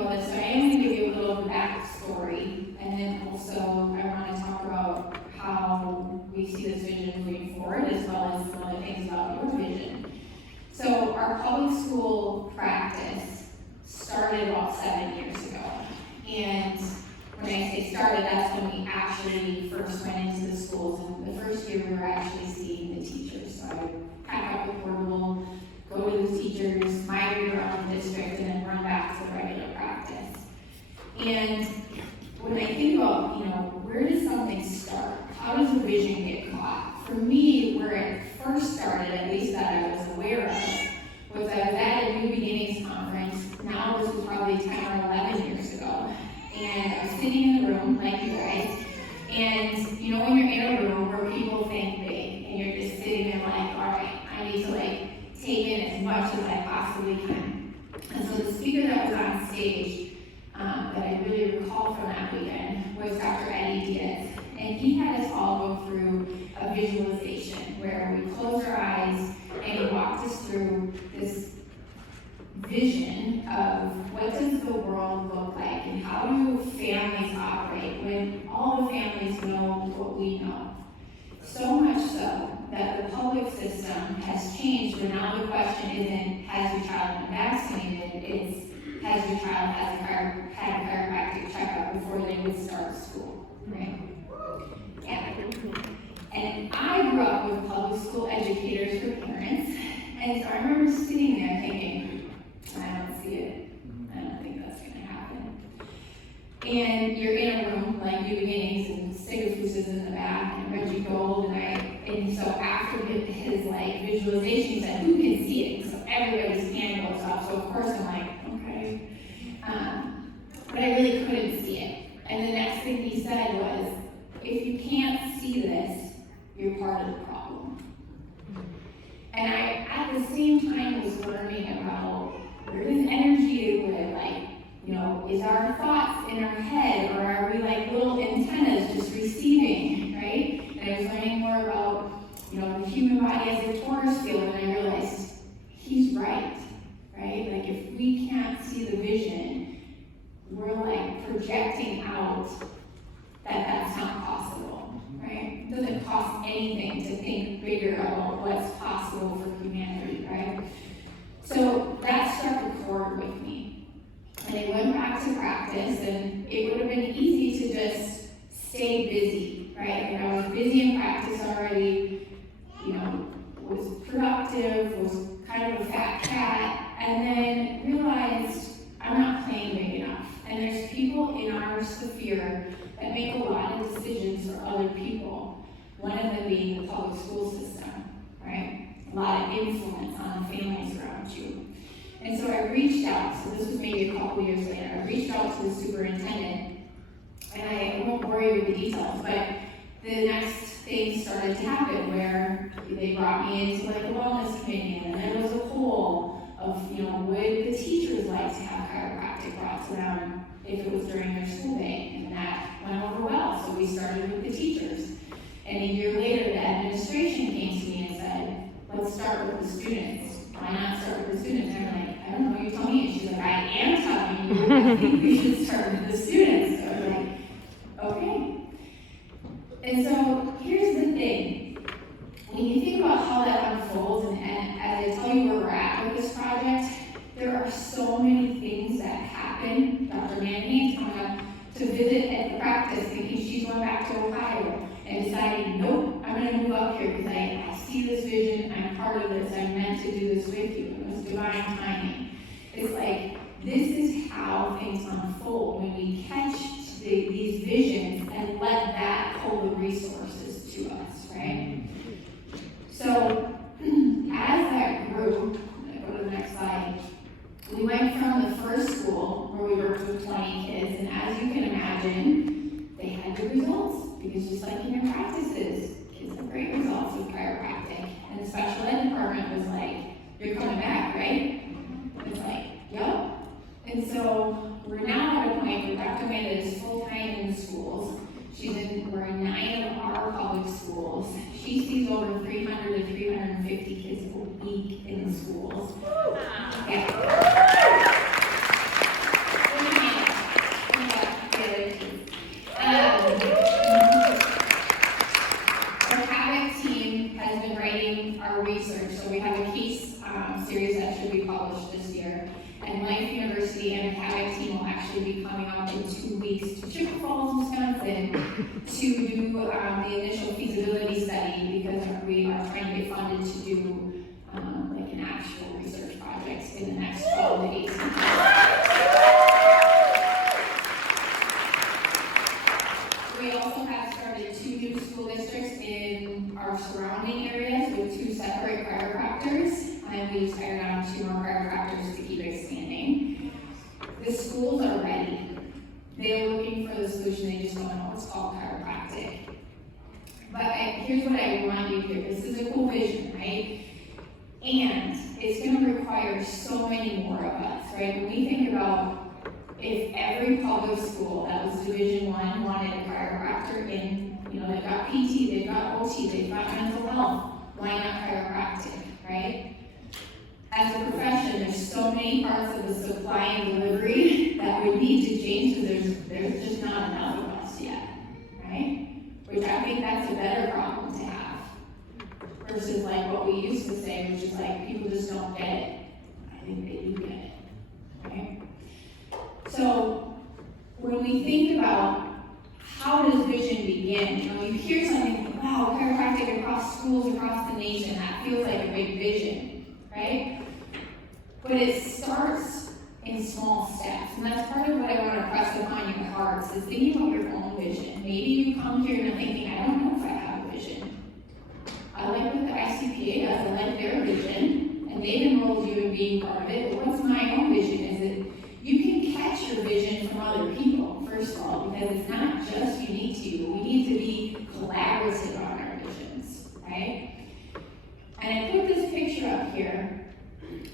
about this, so I am going to give you a little backstory, and then also I want to talk about how we see this vision moving forward, as well as some other things about your vision. So our public school practice started about 7 years ago, and when I say started, that's when we actually first went into the schools, and the first year we were actually seeing the teachers. So I would pack up the portable, go to the teachers, migrate around the district, and then run back to regular practice. And when I think about, where does something start? How does a vision get caught? For me, where it first started, at least that I was aware of, was I was at a New Beginnings conference. Now this was probably 10 or 11 years ago. And I was sitting in a room like you guys, and when you're in a room where people think big, and you're just sitting there like, all right, I need to take in as much as I possibly can. And so the speaker that was on stage that I really recall from that weekend was Dr. Eddie Diaz. And he had us all go through a visualization where we closed our eyes and he walked us through this vision of what does the world look like and how do families operate when all the families know what we know. So much so that the public system has changed, where now the question isn't, has your child been vaccinated? It's, has your child had a chiropractic checkup before they would start school, right? Yeah. And I grew up with public school educators for parents, and so I remember sitting there thinking, I don't see it. I don't think that's going to happen. And you're in a room like New Beginnings, and Sigafus is in the back, and Reggie Gold, and so after his visualization, he said, who can see it? So everybody's hand goes up. So of course I'm like, okay. But I really couldn't see it. And the next thing he said was, if you can't see this, you're part of the problem. And I, at the same time, was learning about where does energy live? Is our thoughts in our head, or are we like little antennas just receiving, right? And I was learning more about, the human body as a torus field, and I realized he's right? If we can't see the vision, we're projecting out that that's not possible, right? It doesn't cost anything to think bigger about what's possible for humanity, right? So that struck a chord with me. And I went back to practice, and it would have been easy to just stay busy, right? I was busy in practice already, was productive, was kind of a fat cat, and then realized I'm not playing big enough. And there's people in our sphere that make a lot of decisions for other people, one of them being the public school system, right? A lot of influence on the families around you. And so I reached out, so this was maybe a couple years later, I reached out to the superintendent, and I won't bore you with the details, but the next thing started to happen where they brought me into a wellness committee, and then there was a poll of, would the teachers like to have chiropractic brought to them if it was during their school day? And that went over well, so we started with the teachers. And a year later, the administration came to me and said, let's start with the students. Why not start with the students? And I'm like, I don't know, you tell me. And she's like, I am telling you, I think we should start with the students. So I'm like, okay. And so here's the thing. When you think about how that unfolds, and as I tell you where we're at with this project, there are so many things that happen. Dr. Manning coming up to visit at the practice thinking she's going back to Ohio and deciding, nope, I'm going to move up here because I see this vision, I'm part of this, I'm meant to do this with you. It was divine timing. It's this is how things unfold when we catch these visions and let that pull the resources to us, right? So as that grew, go to the next slide, we went from the first school where we worked with 20 kids, and as you can imagine, they had good results, because just like in your practices, kids have great results with chiropractic. And the special ed department was like, you're coming back, right? It's like, yep. And so we're now at a point where Dr. Amanda is full-time in the schools. We're in 9 of our public schools. She sees over 300 to 350 kids a week in the schools. Yeah. actually be coming up in 2 weeks to Chippewa Falls, Wisconsin, to do the initial feasibility study, because we are trying to get funded to do like an actual research project in the next 12 to 18 months. We also have started 2 new school districts in our surrounding areas with 2 separate chiropractors, and we just hired on 2 more chiropractors to keep expanding. The schools are ready. They're looking for the solution, they just don't know what's called chiropractic. But here's what I want you to hear. This is a cool vision, right? And it's going to require so many more of us, right? When we think about if every public school that was Division I wanted a chiropractor in, they've got PT, they've got OT, they've got mental health, why not chiropractic, right? As a profession, there's so many parts of the supply and delivery that would need to change, because there's just not enough of us yet, right? Which I think that's a better problem to have, versus like what we used to say, which is like, people just don't get it. I think they do get it, right? So, when we think about how does vision begin, you hear something, wow, chiropractic across schools across the nation, that feels like a big vision, right? But it starts in small steps, and that's part of what I want to press upon your hearts, is thinking about your own vision. Maybe you come here and you're thinking, I don't know if I have a vision. I like what the ICPA does, I like their vision, and they've enrolled you in being part of it, but what's my own vision? Is it you can catch your vision from other people, first of all, because it's not just unique to you. We need to be collaborative on our visions, right? And I put this picture up here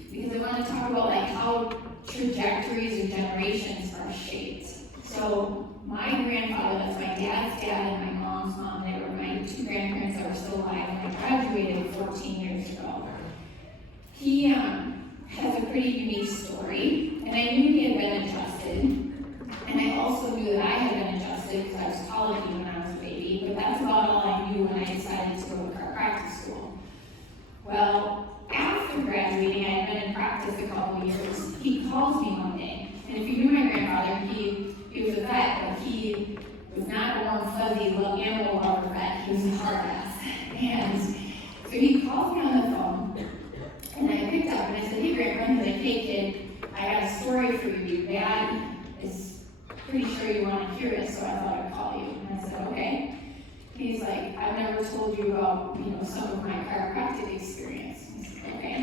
because I want to talk about like how trajectories and generations are shaped. So my grandfather, that's my dad's dad and my mom's mom, they were my 2 grandparents that were still alive when I graduated 14 years ago. He has a pretty unique story, and I knew he had been adjusted, and I also knew that I had been adjusted because I was colicky when I was a baby, but that's about all I knew when I decided to go to chiropractic school. Well, after graduating, I had been in practice a couple of years. He calls me one day, and if you knew my grandfather, he was a vet, but he was not a warm, fuzzy, little animal lover vet. He was a hard ass. And so he calls me on the phone, and I picked up and I said, hey, Grandpa. He's like, hey, kid, I got a story for you. Your dad is pretty sure you want to hear it, so I thought I'd call you. And I said, okay. He's like, I've never told you about, some of my chiropractic experience. I said, okay.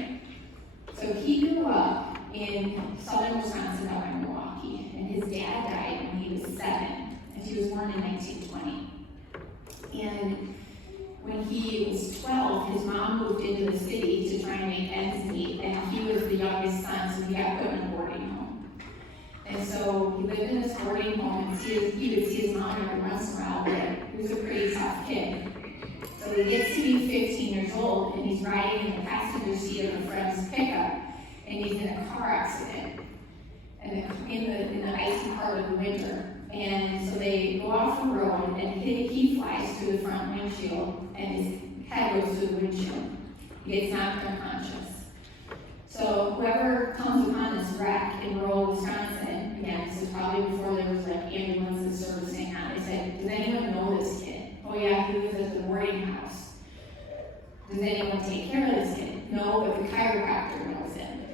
So he grew up in southern Wisconsin down in Milwaukee, and his dad died when he was 7, and he was born in 1920. And when he was 12, his mom moved into the city to try and make ends meet, and he was the youngest son, so he got put in a boarding home. And so he lived in this boarding home, and he would see his mom every once in a while, but he was a pretty tough kid. So he gets to be 15 years old, and he's riding in the passenger seat of a friend's pickup, and he's in a car accident, and in the icy part of the winter. And so they go off the road, and he flies through the front windshield, and his head goes through the windshield. He gets knocked unconscious. So whoever comes upon this wreck in rural Wisconsin, again, this is probably before there was like ambulances servicing that, they said, does anyone know this kid? Oh yeah, he lives at the boarding house. Does anyone take care of this kid? No, but the chiropractor knows him.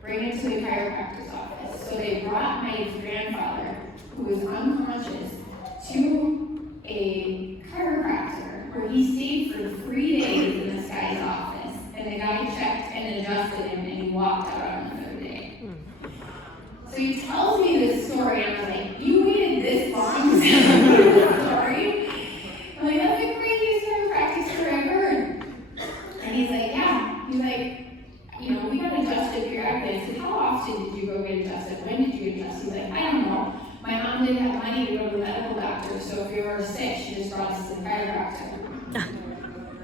Bring him to the chiropractor's office. So they brought my grandfather, who was unconscious, to a chiropractor where he stayed for 3 days in this guy's office. And the guy checked and adjusted him, and he walked out on the 3rd day. So he tells me this story, and I was like, you waited this long to tell me this story? I'm like, that's the craziest chiropractic story I've heard. And he's like, yeah. He's like, we got adjusted periodically. I said, how often did you go get adjusted? When did you adjust? He's like, I don't know. My mom didn't have money to go to the medical doctor, so if you were sick, she just brought us to the chiropractor.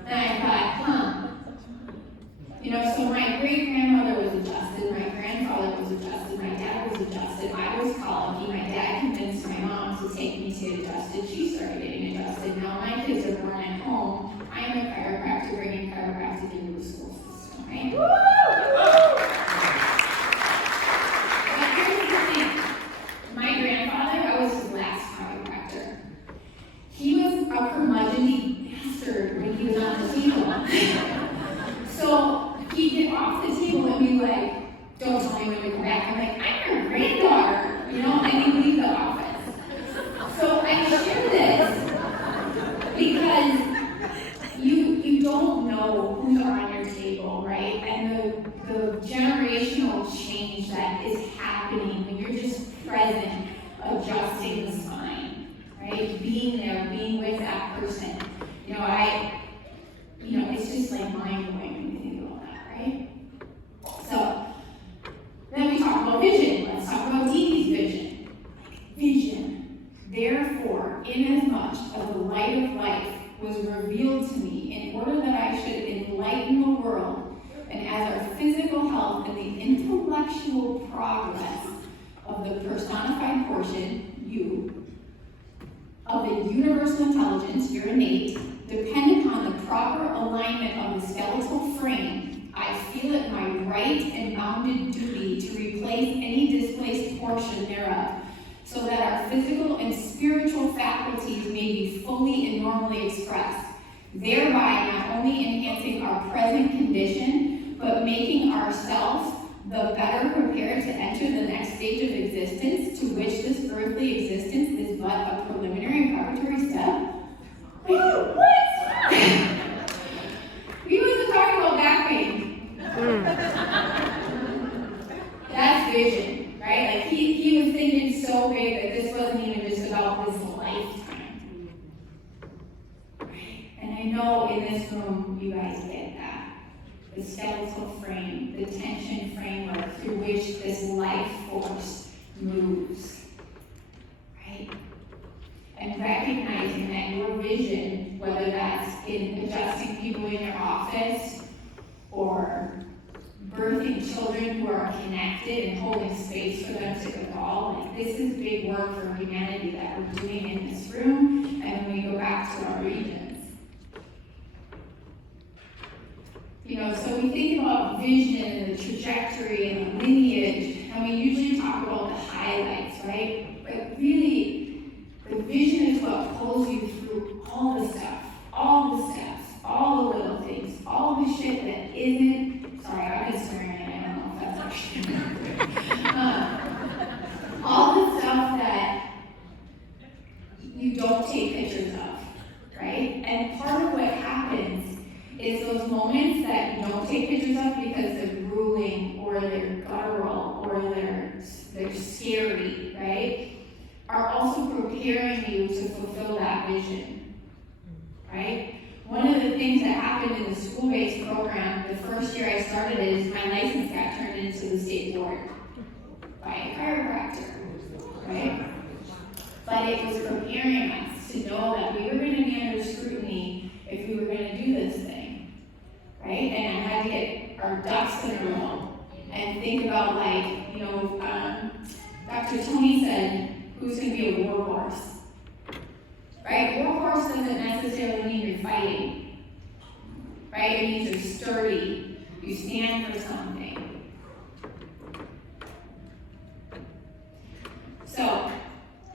And I thought, so my great-grandmother was adjusted, my grandfather was adjusted, my dad was adjusted, I was colicky, my dad convinced my mom to take me to get adjusted, she started getting adjusted, now my kids are born at home, I am a chiropractor bringing chiropractic into the school system, right? But here's the thing, my adjusting the spine, right? Being there, being with that person. It's just like mind-blowing when you think about that, right? So, then we talk about vision. Let's talk about Dee Dee's vision. Vision. Therefore, inasmuch as the light of life was revealed to me in order that I should enlighten the world, and as our physical health and the intellectual progress of the personified portion, you, of the universal intelligence, your innate, depend upon the proper alignment of the skeletal frame, I feel it my right and bounded duty to replace any displaced portion thereof, so that our physical and spiritual faculties may be fully and normally expressed, thereby not only enhancing our present condition, but making ourselves the better prepared to enter the next stage of existence, to which this earthly existence is but a preliminary and preparatory step. Wait, what? We wasn't talking about back pain. That's vision, right? Like he was thinking so big that this wasn't even just about this lifetime. And I know in this room you guys get that. The skeletal frame, the tension framework through which this life force moves, right? And recognizing that your vision, whether that's in adjusting people in your office or birthing children who are connected and holding space for them to evolve, like this is big work for humanity that we're doing in this room, and when we go back to our regions. So we think about vision and the trajectory and the lineage, and we usually talk about the highlights, right? But really, the vision is what pulls you through all the stuff, all the steps, all the little things, all the shit that isn't, sorry, I'm just swearing and I don't know if that's actually all the stuff that you don't take pictures of, right? And part of what happens is those moments that you don't take pictures of because they're grueling or they're guttural or they're scary, right? Are also preparing you to fulfill that vision, right? One of the things that happened in the school-based program, the first year I started it, is my license got turned into the state board by a chiropractor, right? But it was preparing us to know that we were going to be under scrutiny if we were going to do this thing. Right? And I had to get our ducks in a row and think about, Dr. Tony said, who's going to be a warhorse? Right? A warhorse doesn't necessarily mean you're fighting. Right? It means you're sturdy. You stand for something. So,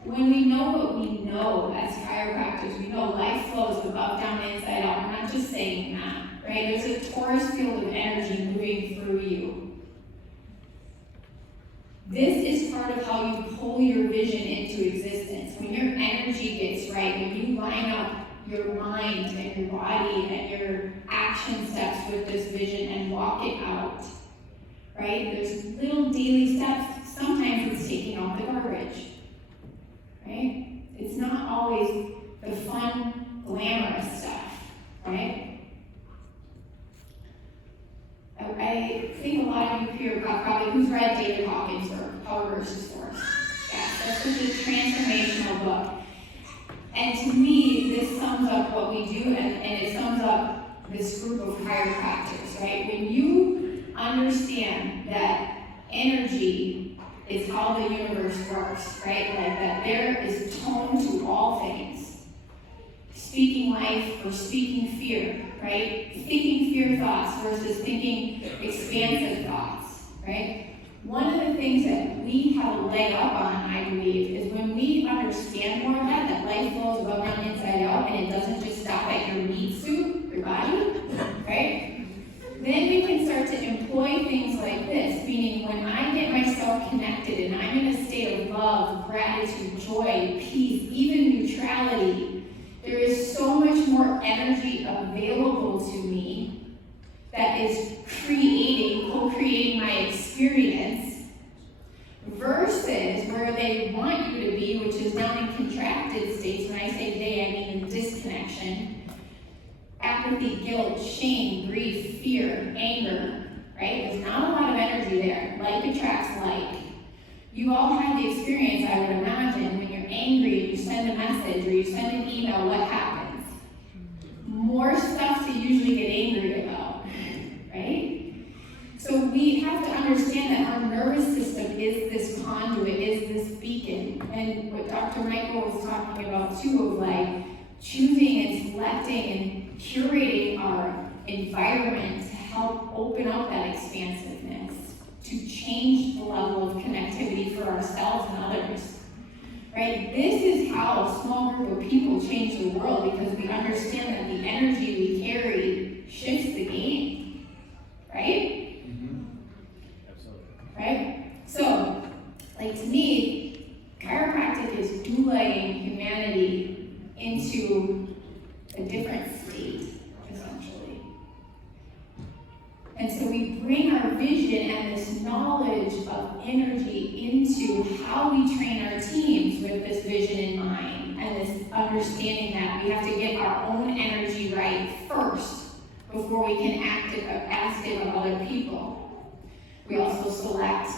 when we know what we know as chiropractors, we know life flows above, down, inside out. We're not just saying that. Right? There's a torus field of energy moving through you. This is part of how you pull your vision into existence. When your energy gets right, when you line up your mind and your body and your action steps with this vision and walk it out, right? There's little daily steps. Sometimes it's taking out the garbage, right? It's not always the fun, glamorous stuff, right? I think a lot of you here probably, who's read David Hawkins' work, Power versus Force? Yeah, that's such a transformational book. And to me, this sums up what we do, and it sums up this group of chiropractors, right? When you understand that energy is how the universe works, right? Like that there is tone to all things. Speaking life or speaking fear, right? Thinking fear thoughts versus thinking expansive thoughts, right? One of the things that we have a leg up on, I believe, is when we understand more of that life flows above, down, inside out, and it doesn't just stop at your meat suit, your body, right? Then we can start to employ things like this, meaning when I get myself connected and I'm in a state of love, gratitude, joy, peace, even neutrality, there is so much more energy available to me that is co-creating my experience versus where they want you to be, down in contracted states. When I say they, I mean disconnection, apathy, guilt, shame, grief, fear, anger, right? There's not a lot of energy there. Like attracts like. You all had the experience, I would imagine, when you're angry and you send a message or you send an email, what happens? More stuff to usually get angry about, right? So we have to understand that our nervous system is this conduit, is this beacon. And what Dr. Michael was talking about too, of like choosing and selecting and curating our environment to help open up that expansiveness, to change the level of connectivity for ourselves and others, right? This is how a small group of people change the world, because we understand that the energy we carry shifts the game, right? Mm-hmm. Absolutely. Right? So, like to me, chiropractic is doulaing humanity into a different state, essentially. And so we bring our vision and this knowledge of energy into how we train our teams with this vision in mind, and this understanding that we have to get our own energy right first before we can ask it of other people. We also select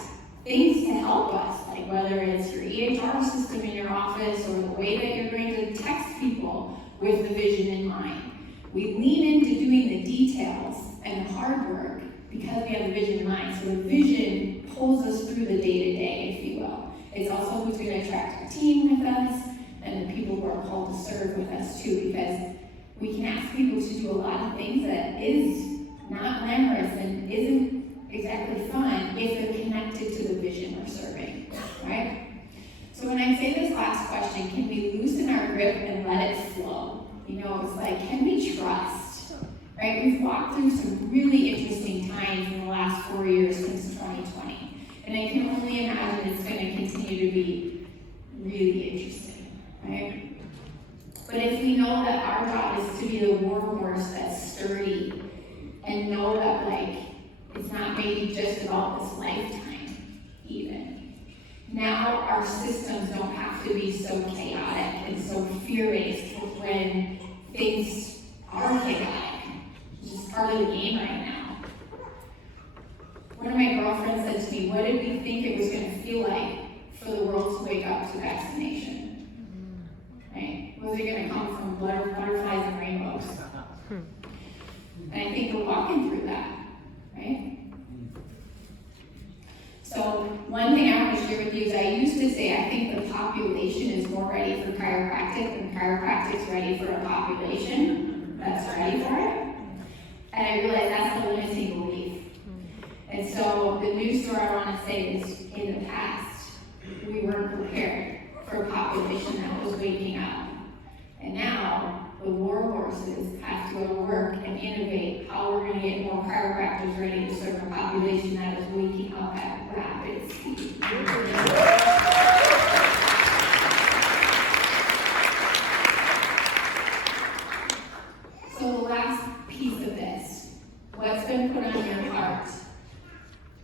things to help us, like whether it's your EHR system in your office or the way that you're going to text people with the vision in mind. We lean into doing the details and the hard work because we have the vision in mind. So the vision pulls us through the day-to-day, if you will. It's also who's going to attract our team with us and the people who are called to serve with us too, because we can ask people to do a lot of things that is not glamorous and isn't exactly fun if they're connected to the vision we're serving, right? So when I say this last question, can we loosen our grip and let it flow? You know, it's like, can we trust? Right? We've walked through some really interesting times in the last 4 years since 2020. And I can only imagine it's going to continue to be really interesting, right? But if we know that our job is to be the warhorse that's sturdy and know that, like, it's not maybe just about this lifetime, even. Now our systems don't have to be so chaotic and so fear-based when things are chaotic. It's just part of the game right now. One of my girlfriends said to me, what did we think it was going to feel like for the world to wake up to vaccination? Right? Was it going to come from butterflies and rainbows? And I think we're walking through that, right? So one thing I want to share with you is I used to say I think the population is more ready for chiropractic than chiropractic's ready for a population that's ready for it. And I realized that's a limiting belief. And so the news story I want to say is in the past, we weren't prepared for a population that was waking up. And now the war horses have to go to work and innovate how we're going to get more chiropractors ready to serve a population that is waking up at rapid speed. So the last piece of this, what's been put on your heart?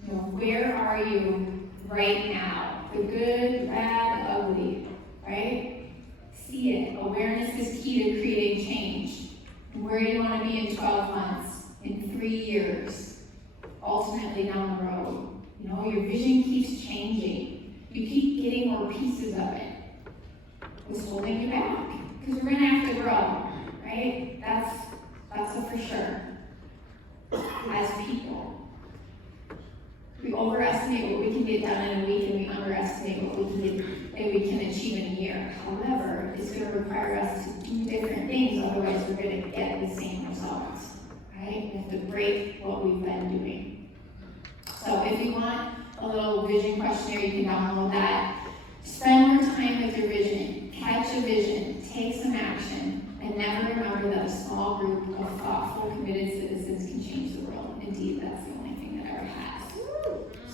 You know, where are you right now? The good, bad, ugly, right? See it. Awareness is key to creating change. Where do you want to be in 12 months, in 3 years, ultimately down the road? You know, your vision keeps changing. You keep getting more pieces of it. What's holding you back? Because we're going to have to grow, right? That's a for sure. As people. We overestimate what we can get done in a week, and we underestimate what we can achieve in a year. However, it's going to require us to do different things, otherwise we're going to get the same results, right? We have to break what we've been doing. So if you want a little vision questionnaire, you can download that. Spend more time with your vision. Catch a vision. Take some action. And never remember that a small group of thoughtful, committed citizens can change the world. Indeed, that's the only thing that ever has.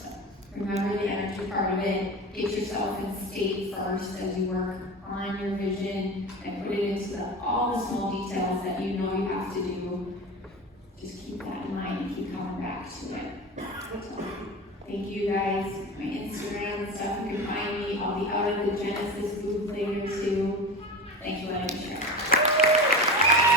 So remember the energy part of it. Get yourself in state first as you work on your vision and put it into all the small details that you know you have to do. Just keep that in mind and keep coming back to it. So, thank you guys. My Instagram and stuff, you can find me. I'll be out at the Genesis booth